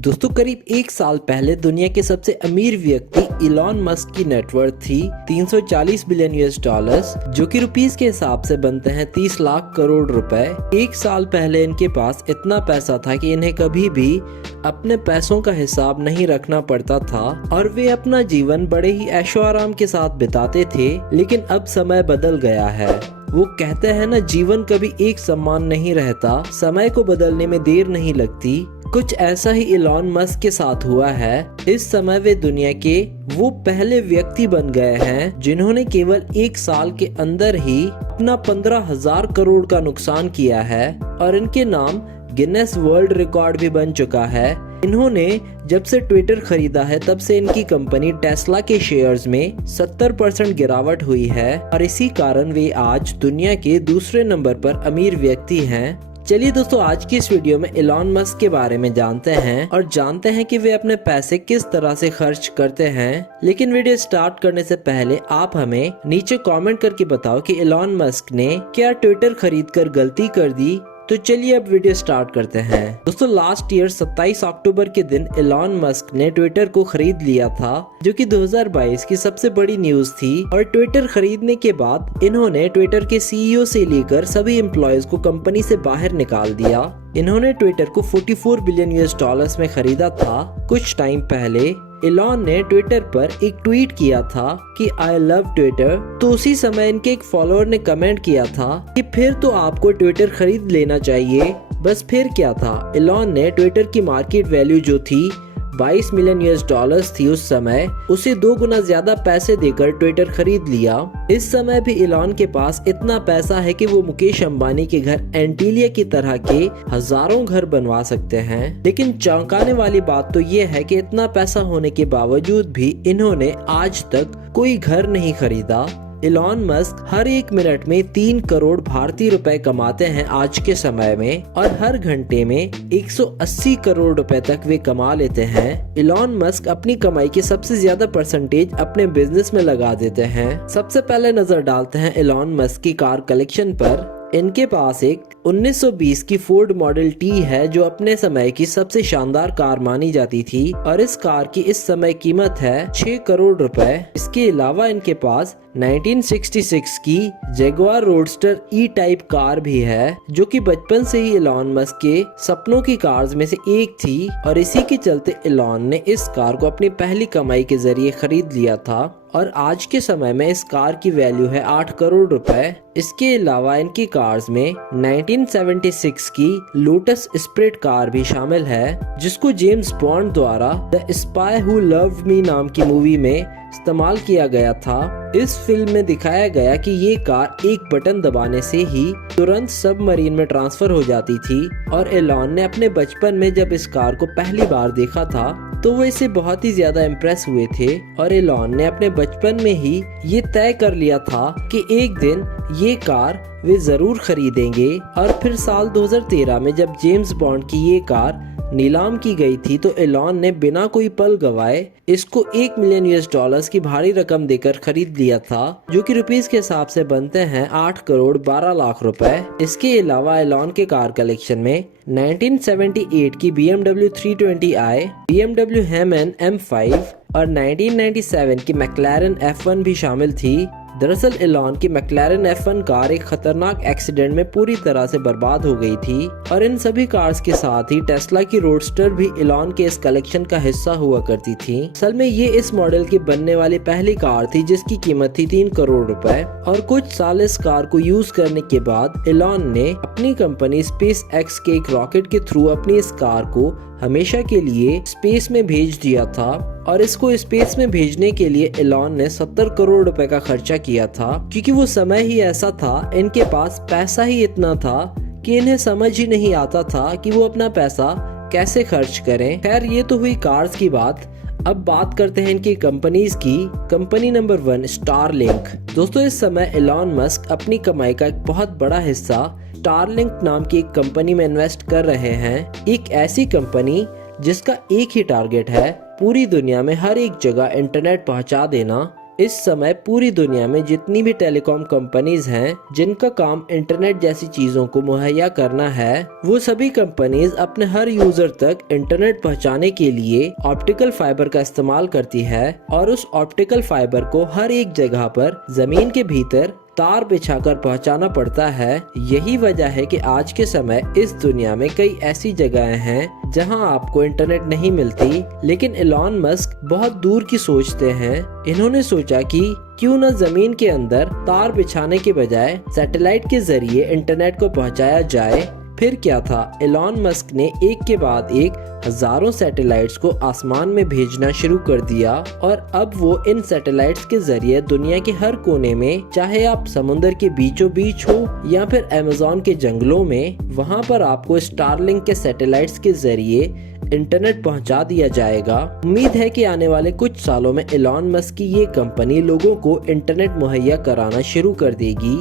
दोस्तों करीब एक साल पहले दुनिया के सबसे अमीर व्यक्ति इलॉन मस्क की नेटवर्थ थी 340 बिलियन US डॉलर्स, जो कि रुपीस के हिसाब से बनते हैं 30 लाख करोड़ रुपए। एक साल पहले इनके पास इतना पैसा था कि इन्हें कभी भी अपने पैसों का हिसाब नहीं रखना पड़ता था और वे अपना जीवन बड़े ही ऐशो आराम के साथ बिताते थे। लेकिन अब समय बदल गया है। वो कहते हैं ना, जीवन कभी एक समान नहीं रहता, समय को बदलने में देर नहीं लगती। कुछ ऐसा ही इलॉन मस्क के साथ हुआ है। इस समय वे दुनिया के वो पहले व्यक्ति बन गए हैं जिन्होंने केवल एक साल के अंदर ही अपना 15,000 करोड़ का नुकसान किया है और इनके नाम गिनेस वर्ल्ड रिकॉर्ड भी बन चुका है। इन्होंने जब से ट्विटर खरीदा है तब से इनकी कंपनी टेस्ला के शेयर्स में 70% गिरावट हुई है और इसी कारण वे आज दुनिया के दूसरे नंबर पर अमीर व्यक्ति हैं। चलिए दोस्तों, आज की इस वीडियो में इलॉन मस्क के बारे में जानते हैं और जानते हैं कि वे अपने पैसे किस तरह से खर्च करते हैं। लेकिन वीडियो स्टार्ट करने से पहले आप हमें नीचे कमेंट करके बताओ कि इलॉन मस्क ने क्या ट्विटर खरीदकर गलती कर दी। तो चलिए अब वीडियो स्टार्ट करते हैं। दोस्तों लास्ट ईयर 27 अक्टूबर के दिन इलॉन मस्क ने ट्विटर को खरीद लिया था, जो कि 2022 की सबसे बड़ी न्यूज थी। और ट्विटर खरीदने के बाद इन्होंने ट्विटर के CEO से लेकर सभी एम्प्लॉयज को कंपनी से बाहर निकाल दिया। इन्होंने ट्विटर को 44 बिलियन US डॉलर्स में खरीदा था। कुछ टाइम पहले इलॉन ने ट्विटर पर एक ट्वीट किया था कि आई लव ट्विटर। तो उसी समय इनके एक फॉलोअर ने कमेंट किया था कि फिर तो आपको ट्विटर खरीद लेना चाहिए। बस फिर क्या था, इलॉन ने ट्विटर की मार्केट वैल्यू जो थी 22 मिलियन US डॉलर्स थी उस समय, उसे 2 गुना ज्यादा पैसे देकर ट्विटर खरीद लिया। इस समय भी इलॉन के पास इतना पैसा है कि वो मुकेश अंबानी के घर एंटीलिया की तरह के हजारों घर बनवा सकते हैं। लेकिन चौंकाने वाली बात तो ये है कि इतना पैसा होने के बावजूद भी इन्होंने आज तक कोई घर नहीं खरीदा। इलॉन मस्क हर एक मिनट में 3 करोड़ भारतीय रुपए कमाते हैं आज के समय में, और हर घंटे में 180 करोड़ रुपए तक वे कमा लेते हैं। इलॉन मस्क अपनी कमाई की सबसे ज्यादा परसेंटेज अपने बिजनेस में लगा देते हैं। सबसे पहले नजर डालते हैं इलॉन मस्क की कार कलेक्शन पर। इनके पास एक 1920 की फोर्ड मॉडल टी है, जो अपने समय की सबसे शानदार कार मानी जाती थी और इस कार की इस समय कीमत है 6 करोड़ रुपए। इसके अलावा इनके पास 1966 की जगुआर रोडस्टर ई टाइप कार भी है, जो कि बचपन से ही इलॉन मस्क के सपनों की कार्स में से एक थी और इसी के चलते इलॉन ने इस कार को अपनी पहली कमाई के जरिए खरीद लिया था और आज के समय में इस कार की वैल्यू है 8 करोड़ रुपए। इसके अलावा इनकी कार्स में 1976 की लोटस स्प्रिट कार भी शामिल है, जिसको जेम्स बॉन्ड द्वारा the spy who loved me नाम की मूवी में इस्तेमाल किया गया था। इस फिल्म में दिखाया गया कि ये कार एक बटन दबाने से ही तुरंत सबमरीन में ट्रांसफर हो जाती थी और एलॉन ने अपने बचपन में जब इस कार को पहली बार देखा था तो वो इससे बहुत ही ज्यादा इम्प्रेस हुए थे और एलॉन ने अपने बचपन में ही ये तय कर लिया था कि एक दिन ये कार वे जरूर खरीदेंगे। और फिर साल 2013 में जब जेम्स बॉन्ड की ये कार नीलाम की गई थी तो एलॉन ने बिना कोई पल गवाए इसको 1 मिलियन US डॉलर्स की भारी रकम देकर खरीद लिया था, जो कि रुपीस के हिसाब से बनते हैं 8 करोड़ 12 लाख रुपए। इसके अलावा एलॉन के कार कलेक्शन में 1978 की BMW 320i, BMW Hammond M5 और 1997 की मैक्लारेन F1 भी शामिल थी। दरअसल एलॉन की मैक्लारेन F1 कार एक खतरनाक एक्सीडेंट में पूरी तरह से बर्बाद हो गई थी और इन सभी कार्स के साथ ही टेस्ला की रोडस्टर भी एलॉन के इस कलेक्शन का हिस्सा हुआ करती थी। असल में ये इस मॉडल की बनने वाली पहली कार थी जिसकी कीमत थी 3 करोड़ रुपए। और कुछ साल इस कार को यूज करने के बाद एलॉन ने अपनी कंपनी SpaceX के एक रॉकेट के थ्रू अपनी इस कार को हमेशा के लिए स्पेस में भेज दिया था और इसको स्पेस में भेजने के लिए एलॉन ने 70 करोड़ रुपए का खर्चा किया था, क्योंकि वो समय ही ऐसा था, इनके पास पैसा ही इतना था कि इन्हें समझ ही नहीं आता था कि वो अपना पैसा कैसे खर्च करें। खैर ये तो हुई कार्स की बात। अब बात करते हैं इनकी कंपनीज की। Company number 1 Starlink. दोस्तों इस समय एलॉन मस्क अपनी कमाई का एक बहुत बड़ा हिस्सा स्टारलिंक नाम की एक कंपनी में इन्वेस्ट कर रहे हैं। एक ऐसी कंपनी जिसका एक ही टारगेट है, पूरी दुनिया में हर एक जगह इंटरनेट पहुंचा देना। इस समय पूरी दुनिया में जितनी भी टेलीकॉम कंपनीज हैं जिनका काम इंटरनेट जैसी चीजों को मुहैया करना है, वो सभी कंपनीज अपने हर यूजर तक इंटरनेट पहुंचाने के लिए ऑप्टिकल फाइबर का इस्तेमाल करती है और उस ऑप्टिकल फाइबर को हर एक जगह पर जमीन के भीतर तार बिछाकर पहुंचाना पड़ता है। यही वजह है कि आज के समय इस दुनिया में कई ऐसी जगहें हैं जहां आपको इंटरनेट नहीं मिलती, लेकिन एलॉन मस्क बहुत दूर की सोचते हैं। इन्होंने सोचा कि क्यों न जमीन के अंदर तार बिछाने के बजाय सैटेलाइट के जरिए इंटरनेट को पहुंचाया जाए। फिर क्या था, एलॉन मस्क ने एक के बाद एक हजारों सैटेलाइट्स को आसमान में भेजना शुरू कर दिया और अब वो इन सैटेलाइट्स के जरिए दुनिया के हर कोने में, चाहे आप समुद्र के बीचों बीच हो या फिर अमेज़न के जंगलों में, वहाँ पर आपको स्टारलिंक के सैटेलाइट्स के जरिए इंटरनेट पहुंचा दिया जाएगा। उम्मीद है कि आने वाले कुछ सालों में एलॉन मस्क की ये कंपनी लोगों को इंटरनेट मुहैया कराना शुरू कर देगी।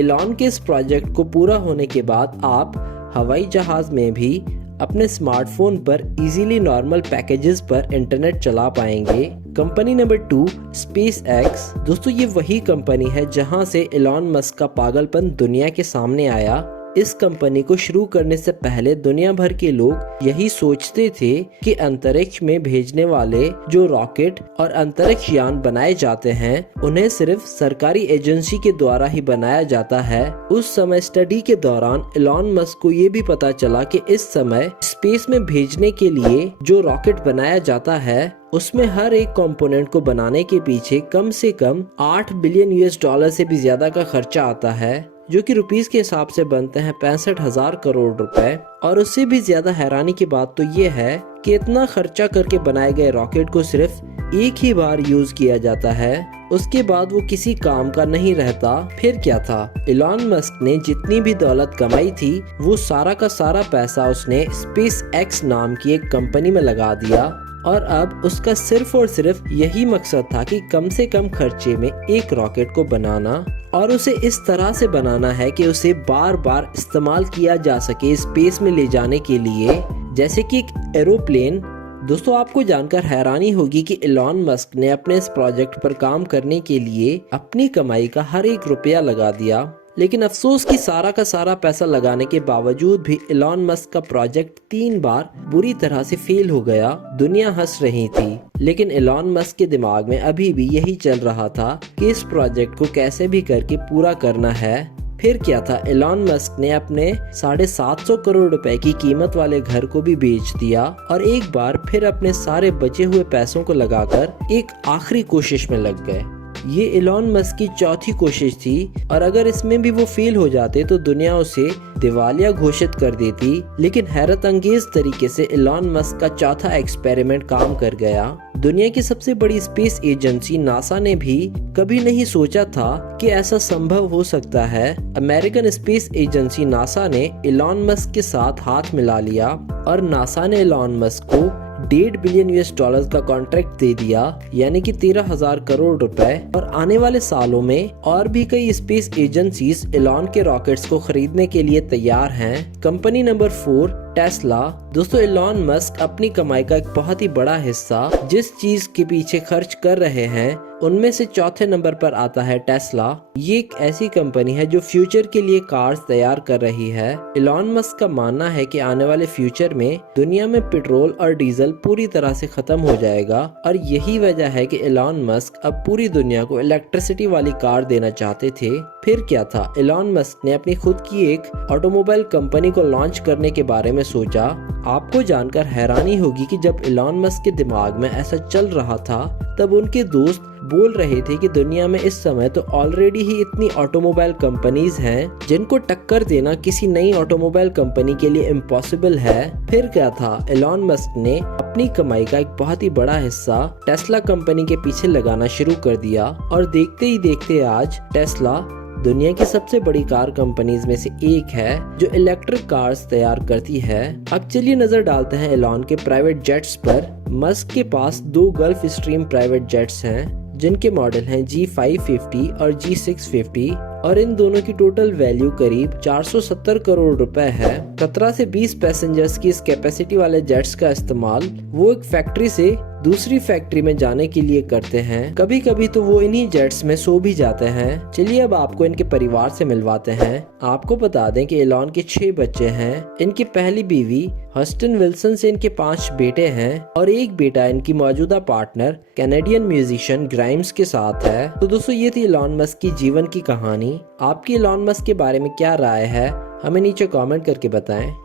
एलॉन के इस प्रोजेक्ट को पूरा होने के बाद आप हवाई जहाज में भी अपने स्मार्टफोन पर इजीली नॉर्मल पैकेजेस पर इंटरनेट चला पाएंगे। Company number 2, space x. दोस्तों, ये वही कंपनी है जहां से एलॉन मस्क का पागलपन दुनिया के सामने आया। इस कंपनी को शुरू करने से पहले दुनिया भर के लोग यही सोचते थे कि अंतरिक्ष में भेजने वाले जो रॉकेट और अंतरिक्ष यान बनाए जाते हैं उन्हें सिर्फ सरकारी एजेंसी के द्वारा ही बनाया जाता है। उस समय स्टडी के दौरान एलॉन मस्क को ये भी पता चला कि इस समय स्पेस में भेजने के लिए जो रॉकेट बनाया जाता है उसमें हर एक कंपोनेंट को बनाने के पीछे कम से कम $8 बिलियन से भी ज्यादा का खर्चा आता है, जो कि रुपीस के हिसाब से बनते हैं 65,000 करोड़ रुपए। और उससे भी ज्यादा हैरानी की बात तो ये है कि इतना खर्चा करके बनाए गए रॉकेट को सिर्फ एक ही बार यूज किया जाता है, उसके बाद वो किसी काम का नहीं रहता। फिर क्या था, एलॉन मस्क ने जितनी भी दौलत कमाई थी वो सारा का सारा पैसा उसने स्पेस एक्स नाम की एक कंपनी में लगा दिया और अब उसका सिर्फ और सिर्फ यही मकसद था कि कम से कम खर्चे में एक रॉकेट को बनाना और उसे इस तरह से बनाना है कि उसे बार बार इस्तेमाल किया जा सके स्पेस में ले जाने के लिए, जैसे कि एक एरोप्लेन। दोस्तों, आपको जानकर हैरानी होगी कि एलॉन मस्क ने अपने इस प्रोजेक्ट पर काम करने के लिए अपनी कमाई का हर एक रुपया लगा दिया, लेकिन अफसोस कि सारा का सारा पैसा लगाने के बावजूद भी एलॉन मस्क का प्रोजेक्ट 3 बार बुरी तरह से फेल हो गया। दुनिया हंस रही थी, लेकिन एलॉन मस्क के दिमाग में अभी भी यही चल रहा था कि इस प्रोजेक्ट को कैसे भी करके पूरा करना है। फिर क्या था, एलॉन मस्क ने अपने 750 करोड़ रुपए की कीमत वाले घर को भी बेच दिया और एक बार फिर अपने सारे बचे हुए पैसों को लगाकर एक आखिरी कोशिश में लग गए। ये एलॉन मस्क की चौथी कोशिश थी और अगर इसमें भी वो फेल हो जाते तो दुनिया उसे दिवालिया घोषित कर देती, लेकिन हैरत अंगेज तरीके से एलॉन मस्क का चौथा एक्सपेरिमेंट काम कर गया। दुनिया की सबसे बड़ी स्पेस एजेंसी नासा ने भी कभी नहीं सोचा था कि ऐसा संभव हो सकता है। अमेरिकन स्पेस एजेंसी नासा ने एलॉन मस्क के साथ हाथ मिला लिया और नासा ने एलॉन मस्क को $1.5 बिलियन का कॉन्ट्रैक्ट दे दिया, यानी कि 13,000 करोड़ रुपए। और आने वाले सालों में और भी कई स्पेस एजेंसीज एलॉन के रॉकेट्स को खरीदने के लिए तैयार हैं। Company number 4, Tesla. दोस्तों, एलॉन मस्क अपनी कमाई का एक बहुत ही बड़ा हिस्सा जिस चीज के पीछे खर्च कर रहे हैं उनमें से चौथे नंबर पर आता है टेस्ला। ये एक ऐसी कंपनी है जो फ्यूचर के लिए कार्स तैयार कर रही है। एलॉन मस्क का मानना है कि आने वाले फ्यूचर में दुनिया में पेट्रोल और डीजल पूरी तरह से खत्म हो जाएगा और यही वजह है कि एलॉन मस्क अब पूरी दुनिया को इलेक्ट्रिसिटी वाली कार देना चाहते थे। फिर क्या था, एलॉन मस्क ने अपनी खुद की एक ऑटोमोबाइल कंपनी को लॉन्च करने के बारे में सोचा। आपको जानकर हैरानी होगी कि जब एलॉन मस्क के दिमाग में ऐसा चल रहा था तब उनके दोस्त बोल रहे थे कि दुनिया में इस समय तो ऑलरेडी ही इतनी ऑटोमोबाइल कंपनीज हैं जिनको टक्कर देना किसी नई ऑटोमोबाइल कंपनी के लिए इम्पॉसिबल है। फिर क्या था, एलॉन मस्क ने अपनी कमाई का एक बहुत ही बड़ा हिस्सा टेस्ला कंपनी के पीछे लगाना शुरू कर दिया और देखते ही देखते आज टेस्ला दुनिया की सबसे बड़ी कार कंपनीज में से एक है जो इलेक्ट्रिक कार्स तैयार करती है। अब चलिए नजर डालते हैं एलॉन के प्राइवेट जेट्स पर। मस्क के पास 2 गल्फ स्ट्रीम प्राइवेट जेट्स हैं जिनके मॉडल हैं G550 और G650 और इन दोनों की टोटल वैल्यू करीब 470 करोड़ रुपए है। 17 से 20 पैसेंजर्स की इस कैपेसिटी वाले जेट्स का इस्तेमाल वो एक फैक्ट्री से दूसरी फैक्ट्री में जाने के लिए करते हैं। कभी कभी तो वो इन्हीं जेट्स में सो भी जाते हैं। चलिए अब आपको इनके परिवार से मिलवाते हैं। आपको बता दें कि एलॉन के 6 बच्चे हैं। इनकी पहली बीवी हस्टन विल्सन से इनके 5 बेटे हैं और एक बेटा इनकी मौजूदा पार्टनर कैनेडियन म्यूजिशियन ग्राइम्स के साथ है। तो दोस्तों ये थी एलॉन मस्क की जीवन की कहानी। आपकी एलॉन मस्क के बारे में क्या राय है, हमें नीचे कमेंट करके बताएं।